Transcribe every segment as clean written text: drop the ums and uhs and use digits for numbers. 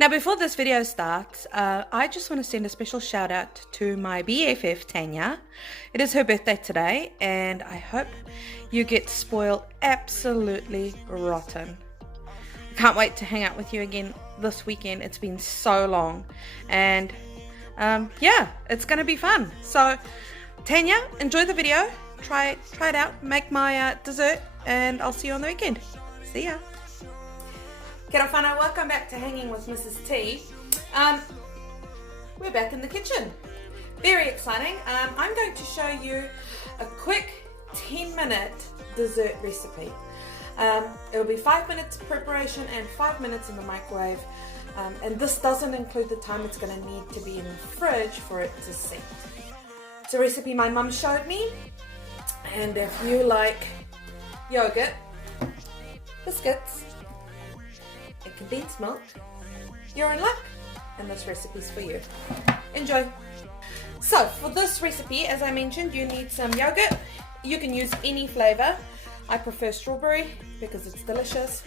Now, before this video starts, I just want to send a special shout out to my BFF, Tanya. It is her birthday today, and I hope you get spoiled absolutely rotten. I can't wait to hang out with you again this weekend. It's been so long, and yeah, it's going to be fun. So, Tanya, enjoy the video. Try it out. Make my dessert, and I'll see you on the weekend. See ya. Kia ora whanau, welcome back to Hanging with Mrs. T. We're back in the kitchen. Very exciting. I'm going to show you a quick 10-minute dessert recipe. It'll be 5 minutes preparation and 5 minutes in the microwave. And this doesn't include the time it's going to need to be in the fridge for it to set. It's a recipe my mum showed me. And if you like yogurt, biscuits, and condensed milk, you're in luck, and this recipe's for you. Enjoy. So for this recipe, as I mentioned, you need some yogurt. You can use any flavor. I prefer strawberry because it's delicious.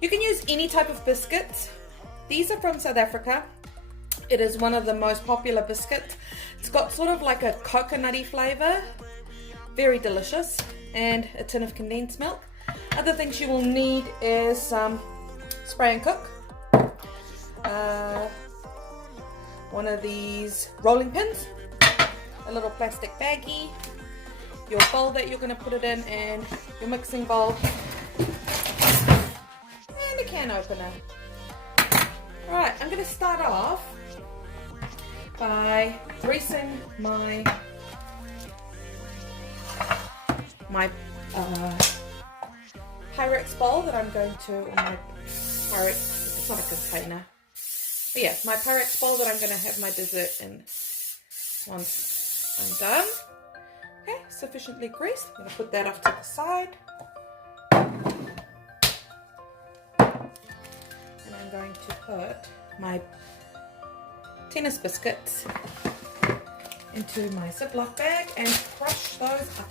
You can use any type of biscuits. These are from South Africa. It is one of the most popular biscuits. It's got sort of like a coconutty flavor. Very delicious. And a tin of condensed milk. Other things you will need is some spray and cook, one of these rolling pins, a little plastic baggie, your bowl that you're going to put it in, and your mixing bowl, and a can opener. Alright, I'm going to start off by greasing my Pyrex bowl that I'm going to, or my Pyrex, it's not a container, but yeah, my Pyrex bowl that I'm going to have my dessert in once I'm done. Okay, sufficiently greased. I'm going to put that off to the side. And I'm going to put my tennis biscuits into my Ziploc bag and crush those up.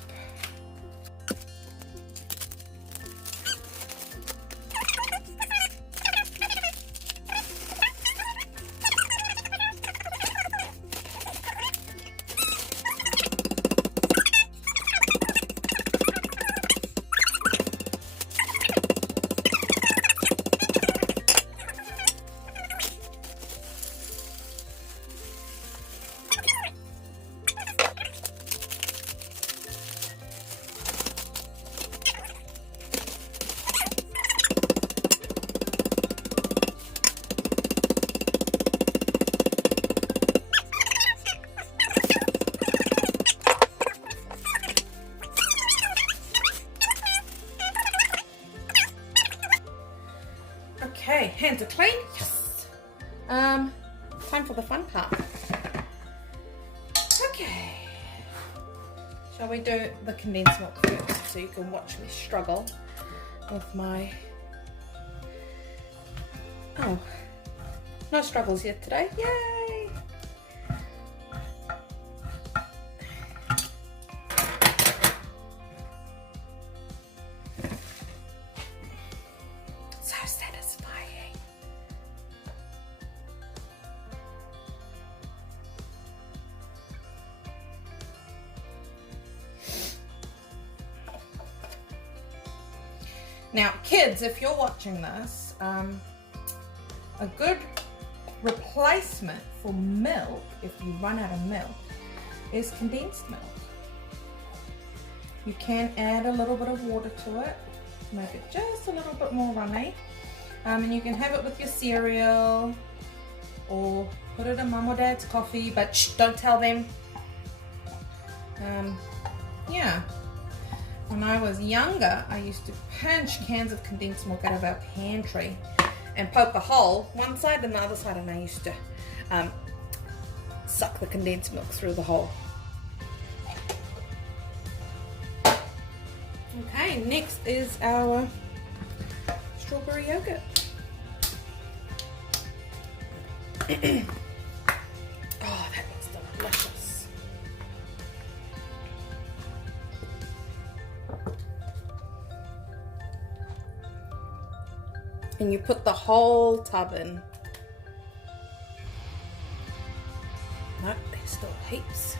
Okay, hands are clean. Yes. Time for the fun part. Okay. Shall we do the condensed milk first so you can watch me struggle with my... Oh, no struggles yet today. Yay! So satisfying. Now, kids, if you're watching this, a good replacement for milk, if you run out of milk, is condensed milk. You can add a little bit of water to it, make it just a little bit more runny, and you can have it with your cereal or put it in mum or dad's coffee, but shh, don't tell them. Yeah. When I was younger, I used to pinch cans of condensed milk out of our pantry and poke a hole one side and the other side, and I used to suck the condensed milk through the hole. Okay, next is our strawberry yogurt. Oh, that looks delicious. And you put the whole tub in. No, there's still heaps.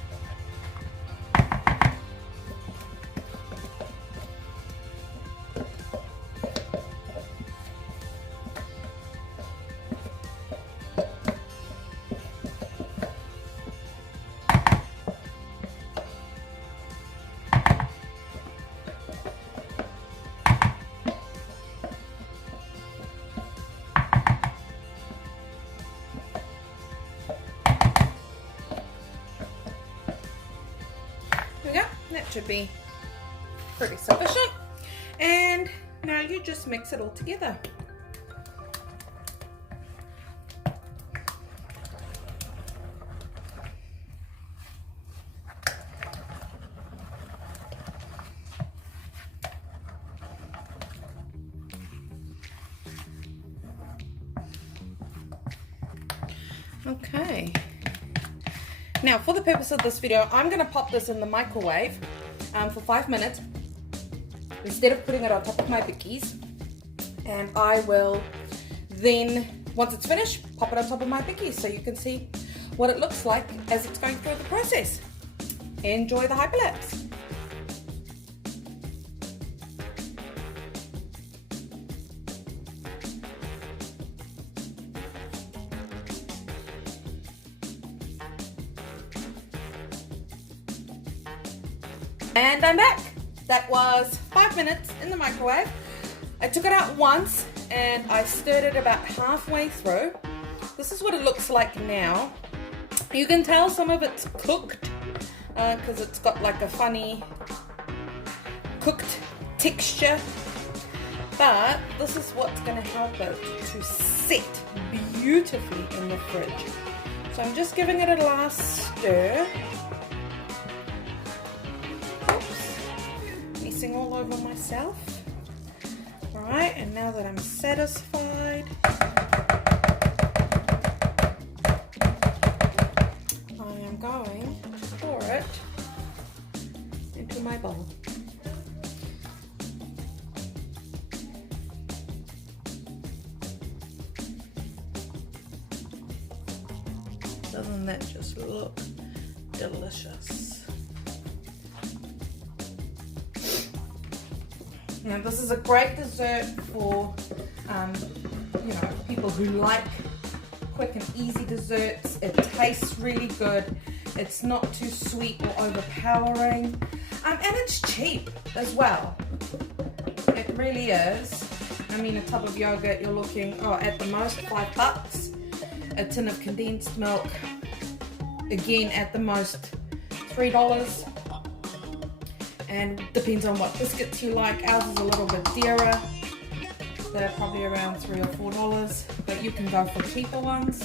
There we go, that should be pretty sufficient. And now you just mix it all together. Okay. Now, for the purpose of this video, I'm going to pop this in the microwave for 5 minutes instead of putting it on top of my bickies. And I will then, once it's finished, pop it on top of my bickies so you can see what it looks like as it's going through the process. Enjoy the hyperlapse. And I'm back. That was 5 minutes in the microwave. I took it out once and I stirred it about halfway through. This is what it looks like now. You can tell some of it's cooked because it's got like a funny cooked texture. But this is what's going to help it to sit beautifully in the fridge. So I'm just giving it a last stir. All over myself. Alright, and now that I'm satisfied, I am going to pour it into my bowl. Doesn't that just look delicious? Now this is a great dessert for, you know, people who like quick and easy desserts. It tastes really good. It's not too sweet or overpowering, and it's cheap as well. It really is. I mean, a tub of yogurt, you're looking, at the most $5. A tin of condensed milk, again, at the most $3. And depends on what biscuits you like. Ours is a little bit dearer. They're probably around $3 or $4, but you can go for cheaper ones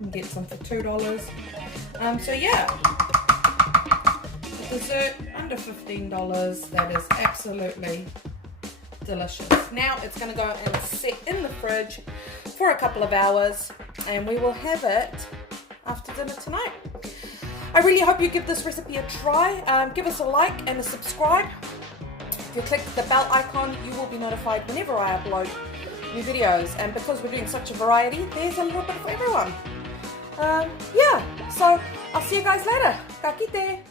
and get some for $2. So yeah, a dessert under $15 that is absolutely delicious. Now it's going to go and sit in the fridge for a couple of hours, and we will have it after dinner tonight. I really hope you give this recipe a try. Give us a like and a subscribe. If you click the bell icon, you will be notified whenever I upload new videos. And because we're doing such a variety, there's a little bit for everyone. Yeah, so I'll see you guys later. Ka kite!